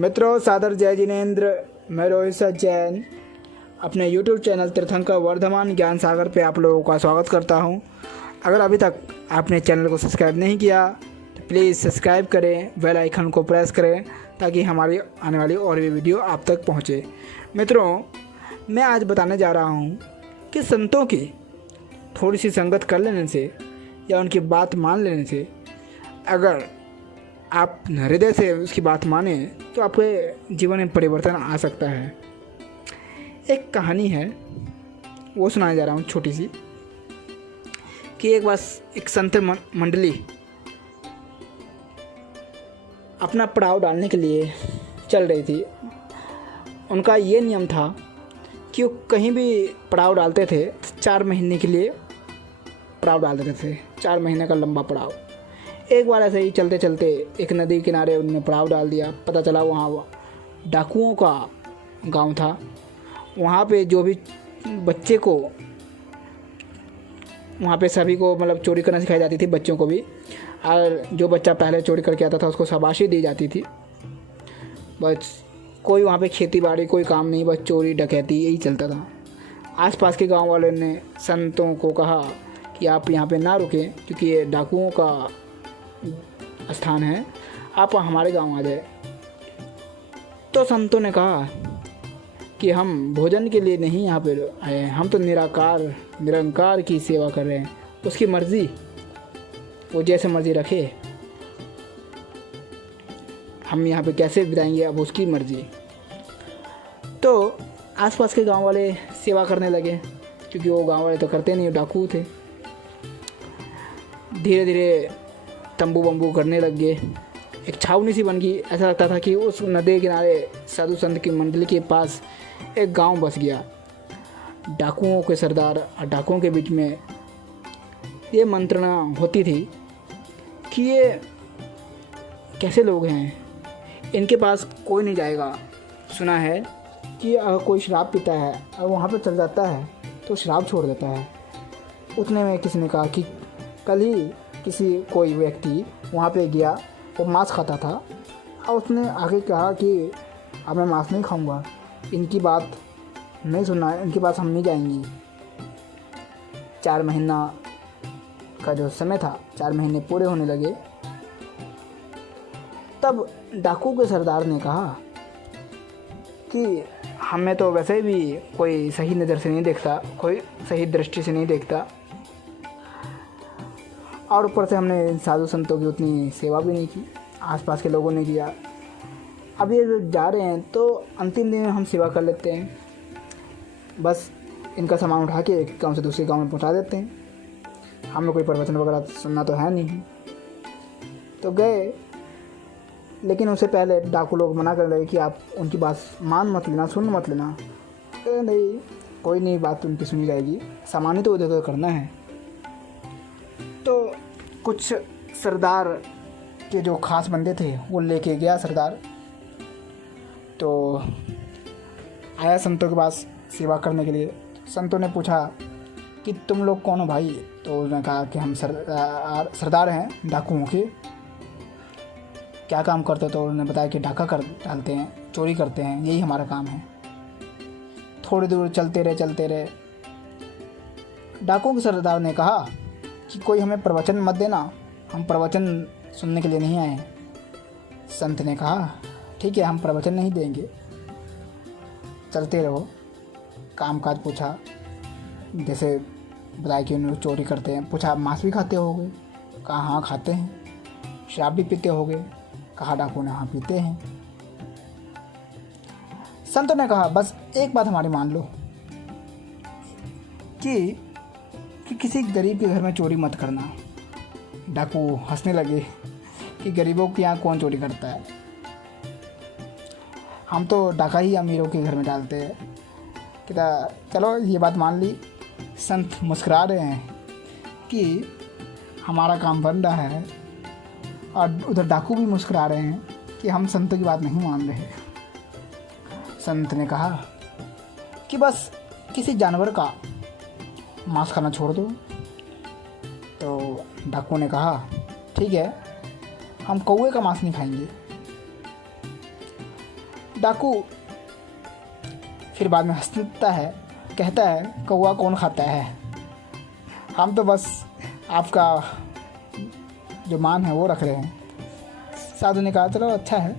मित्रों, सादर जय जिनेन्द्र। मैं रोहित जैन अपने YouTube चैनल तीर्थंकर वर्धमान ज्ञान सागर पे आप लोगों का स्वागत करता हूं। अगर अभी तक आपने चैनल को सब्सक्राइब नहीं किया तो प्लीज़ सब्सक्राइब करें, बेल आइकन को प्रेस करें ताकि हमारी आने वाली और भी वीडियो आप तक पहुंचे। मित्रों, मैं आज बताने जा रहा हूं कि संतों की थोड़ी सी संगत कर लेने से या उनकी बात मान लेने से अगर आप हृदय से उसकी बात माने तो आपके जीवन में परिवर्तन आ सकता है। एक कहानी है, वो सुनाने जा रहा हूँ छोटी सी, कि एक बार एक संत मंडली अपना पड़ाव डालने के लिए चल रही थी। उनका ये नियम था कि वो कहीं भी पड़ाव डालते थे 4 महीने के लिए पड़ाव डाल देते थे, 4 महीने का लंबा पड़ाव। एक बार ऐसे ही चलते चलते एक नदी किनारे उन्होंने पड़ाव डाल दिया। पता चला वहाँ डाकुओं का गांव था। वहाँ पे जो भी बच्चे को, वहाँ पे सभी को मतलब चोरी करना सिखाई जाती थी, बच्चों को भी। और जो बच्चा पहले चोरी करके आता था उसको शाबाशी दी जाती थी। बस कोई वहाँ पे खेती बाड़ी कोई काम नहीं, बस चोरी डकैती यही चलता था। आसपास के गांव वाले ने संतों को कहा कि आप यहाँ पे ना रुकें क्योंकि ये डाकुओं का स्थान है, आप हमारे गांव आ जाए। तो संतों ने कहा कि हम भोजन के लिए नहीं यहाँ पे आए हैं, हम तो निरंकार की सेवा कर रहे हैं। उसकी मर्ज़ी, वो जैसे मर्ज़ी रखे, हम यहाँ पे कैसे बिताएंगे अब उसकी मर्ज़ी। तो आसपास के गांव वाले सेवा करने लगे क्योंकि वो गांव वाले तो करते नहीं, डाकू थे। धीरे धीरे तंबू बम्बू करने लग गए। एक छावनी सी बन गई। ऐसा लगता था कि उस नदी किनारे साधु संत की मंडली के पास एक गांव बस गया। डाकुओं के सरदार और डाकुओं के बीच में ये मंत्रणा होती थी कि ये कैसे लोग हैं, इनके पास कोई नहीं जाएगा। सुना है कि अगर कोई शराब पीता है और वहाँ पे चल जाता है तो शराब छोड़ देता है। उतने में किसी ने कहा कि कल ही कोई व्यक्ति वहाँ पे गया, वो मांस खाता था और उसने आगे कहा कि अब मैं मांस नहीं खाऊंगा, इनकी बात नहीं सुनना, इनके पास हम नहीं जाएंगी। 4 महीना का जो समय था, 4 महीने पूरे होने लगे। तब डाकू के सरदार ने कहा कि हमें तो वैसे भी कोई सही नज़र से नहीं देखता, कोई सही दृष्टि से नहीं देखता, और ऊपर से हमने इन साधु संतों की उतनी सेवा भी नहीं की, आसपास के लोगों ने किया। अब ये जो जा रहे हैं तो अंतिम दिन में हम सेवा कर लेते हैं, बस इनका सामान उठा के एक गांव से दूसरे गांव में पहुंचा देते हैं। हमें कोई प्रवचन वगैरह सुनना तो है नहीं। तो गए, लेकिन उससे पहले डाकू लोग मना करने लगे कि आप उनकी बात मान मत लेना, सुन मत लेना। तो नहीं, कोई नहीं, बात उनकी सुनी जाएगी, सामान ही तो उधर उधर करना है। तो कुछ सरदार के जो खास बंदे थे वो लेके गया सरदार। तो आया संतों के पास सेवा करने के लिए। संतों ने पूछा कि तुम लोग कौन हो भाई? तो उन्होंने कहा कि हम सरदार हैं डाकुओं के। क्या काम करते हो? तो उन्होंने बताया कि डाका कर डालते हैं, चोरी करते हैं, यही हमारा काम है। थोड़ी दूर चलते रहे। डाकुओं के सरदार ने कहा कि कोई हमें प्रवचन मत देना, हम प्रवचन सुनने के लिए नहीं आए हैं। संत ने कहा ठीक है, हम प्रवचन नहीं देंगे, चलते रहो। कामकाज पूछा, जैसे बताया कि उन्हें चोरी करते हैं। पूछा मांस भी खाते होगे? कहा हाँ खाते हैं। शराब भी पीते होगे? कहा डाकू ने हाँ पीते हैं। संतों ने कहा बस एक बात हमारी मान लो कि किसी गरीब के घर में चोरी मत करना। डाकू हंसने लगे कि गरीबों के यहाँ कौन चोरी करता है, हम तो डाका ही अमीरों के घर में डालते हैं। कहता चलो ये बात मान ली। संत मुस्कुरा रहे हैं कि हमारा काम बन रहा है, और उधर डाकू भी मुस्कुरा रहे हैं कि हम संतों की बात नहीं मान रहे। संत ने कहा कि बस किसी जानवर का मांस खाना छोड़ दो। तो डाकू ने कहा ठीक है, हम कौवे का मांस नहीं खाएंगे। डाकू फिर बाद में हंसता है, कहता है कौवा कौन खाता है, हम तो बस आपका जो मान है वो रख रहे हैं। साधु ने कहा चलो अच्छा है,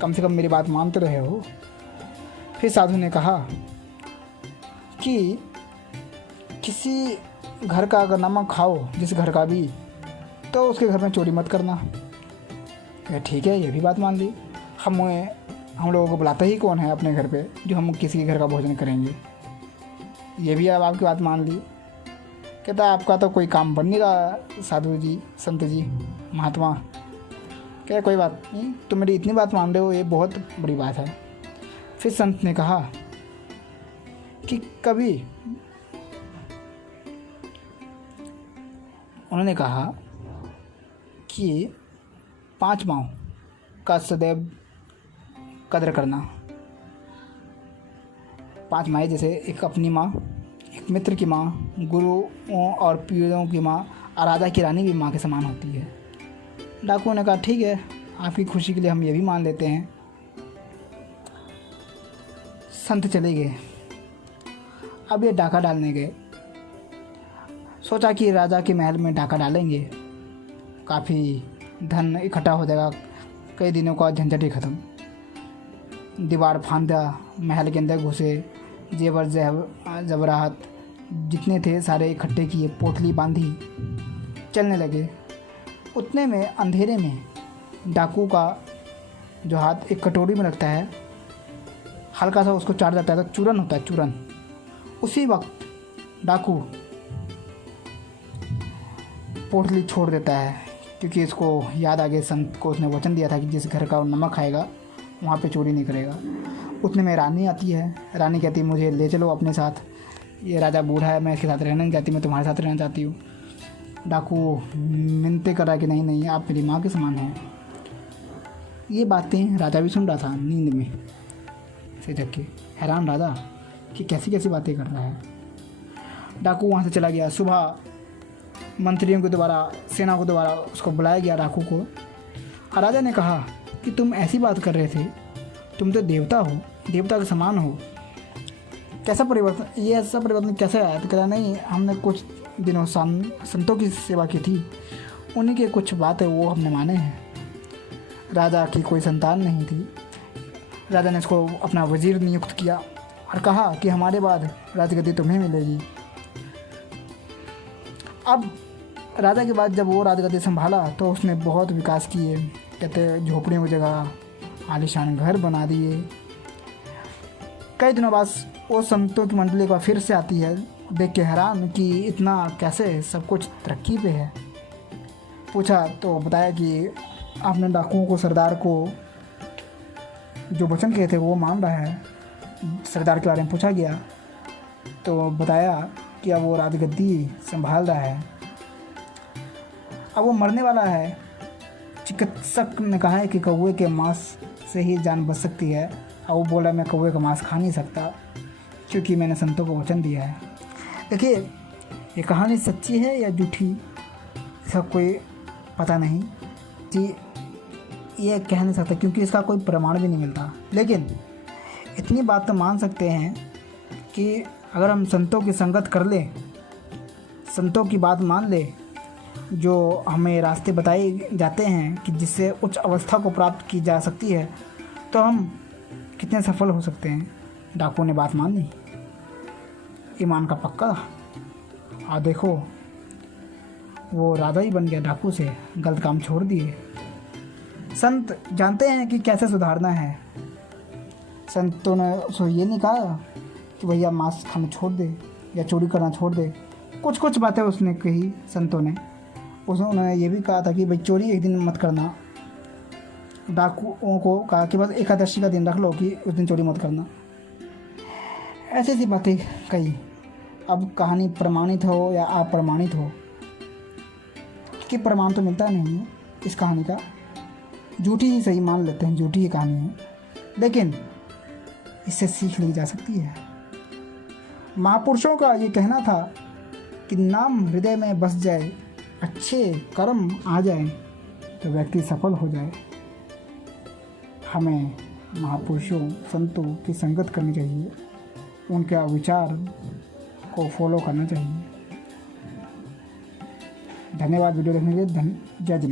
कम से कम मेरी बात मानते रहे हो। फिर साधु ने कहा कि किसी घर का अगर नमक खाओ, जिस घर का भी, तो उसके घर में चोरी मत करना। ठीक है, ये भी बात मान ली। हम लोगों को बुलाता ही कौन है अपने घर पे जो हम किसी के घर का भोजन करेंगे, ये भी अब आपकी बात मान ली। कहता आपका तो कोई काम बन नहीं रहा साधु जी, संत जी, महात्मा। क्या कोई बात नहीं, तुम मेरी इतनी बात मान रहे हो, ये बहुत बड़ी बात है। फिर संत ने कहा कि कभी उन्होंने कहा कि 5 माँओं का सदैव कदर करना। 5 माएँ जैसे एक अपनी माँ, एक मित्र की माँ, गुरुओं और पीरों की माँ और राजा की रानी भी माँ के समान होती है। डाकू ने कहा ठीक है, आपकी खुशी के लिए हम ये भी मान लेते हैं। संत चले गए। अब ये डाका डालने गए। सोचा कि राजा के महल में डाका डालेंगे, काफ़ी धन इकट्ठा हो जाएगा, कई दिनों का झंझट ही ख़त्म। दीवार फांदा, महल के अंदर घुसे, जेवर जवराहत जितने थे सारे इकट्ठे किए, पोटली बांधी, चलने लगे। उतने में अंधेरे में डाकू का जो हाथ एक कटोरी में लगता है, हल्का सा उसको चाट जाता है तो चूरन होता है, चूरन। उसी वक्त डाकू पोटली छोड़ देता है, क्योंकि इसको याद आ गया, संत को उसने वचन दिया था कि जिस घर का वो नमक खाएगा वहाँ पे चोरी नहीं करेगा। उतने में रानी आती है। रानी कहती है मुझे ले चलो अपने साथ, ये राजा बूढ़ा है, मैं इसके साथ रहना नहीं चाहती, मैं तुम्हारे साथ रहना चाहती हूँ। डाकू मिन्नतें कर रहा है कि नहीं नहीं, आप मेरी माँ के समान हैं। ये बातें राजा भी सुन रहा था नींद में से जग के, हैरान राजा कि कैसी कैसी बातें कर रहा है। डाकू वहाँ से चला गया। सुबह मंत्रियों को दोबारा, सेना को दोबारा उसको बुलाया गया डाकू को। और राजा ने कहा कि तुम ऐसी बात कर रहे थे, तुम तो देवता हो, देवता के समान हो, कैसा परिवर्तन, ये ऐसा परिवर्तन कैसे आया? तो कहा नहीं, हमने कुछ दिनों संतों की सेवा की थी, उन्हीं के कुछ बातें वो हमने माने हैं। राजा की कोई संतान नहीं थी। राजा ने इसको अपना वजीर नियुक्त किया और कहा कि हमारे बाद राजगद्दी तुम्हें मिलेगी। अब राजा के बाद जब वो राजगद्दी संभाला तो उसने बहुत विकास किए। कहते झोपड़ियों की जगह आलीशान घर बना दिए। कई दिनों बाद वो संतों की मंडली का फिर से आती है, देख के हैरान कि इतना कैसे सब कुछ तरक्की पे है। पूछा तो बताया कि आपने डाकुओं को, सरदार को जो वचन कहे थे वो मान रहा है। सरदार के बारे में पूछा गया तो बताया कि अब वो राजगद्दी संभाल रहा है, अब वो मरने वाला है। चिकित्सक ने कहा है कि कौवे के मांस से ही जान बच सकती है, और वो बोला मैं कौवे का मांस खा नहीं सकता क्योंकि मैंने संतों को वचन दिया है। देखिए, ये कहानी सच्ची है या झूठी, इसका कोई पता नहीं कि ये कह नहीं सकता, क्योंकि इसका कोई प्रमाण भी नहीं मिलता। लेकिन इतनी बात तो मान सकते हैं कि अगर हम संतों की संगत कर लें, संतों की बात मान ले, जो हमें रास्ते बताए जाते हैं कि जिससे उच्च अवस्था को प्राप्त की जा सकती है, तो हम कितने सफल हो सकते हैं। डाकू ने बात मान ली, ईमान का पक्का। और देखो, वो राजा ही बन गया डाकू से, गलत काम छोड़ दिए। संत जानते हैं कि कैसे सुधारना है। संतों ने उसको ये नहीं कहा कि भैया मांस खाना छोड़ दे या चोरी करना छोड़ दे। कुछ कुछ बातें उसने कही संतों ने। उन्होंने ये भी कहा था कि भाई चोरी एक दिन मत करना। डाकुओं को कहा कि बस एकादशी का दिन रख लो कि उस दिन चोरी मत करना। ऐसी ऐसी बातें कही। अब कहानी प्रमाणित हो या अप्रमाणित हो, कि प्रमाण तो मिलता नहीं है इस कहानी का, झूठी ही सही मान लेते हैं, झूठी ही कहानी है, लेकिन इससे सीख ली जा सकती है। महापुरुषों का ये कहना था कि नाम हृदय में बस जाए, अच्छे कर्म आ जाए तो व्यक्ति सफल हो जाए। हमें महापुरुषों संतों की संगत करनी चाहिए, उनके विचार को फॉलो करना चाहिए। धन्यवाद वीडियो देखने के लिए। जय जवान।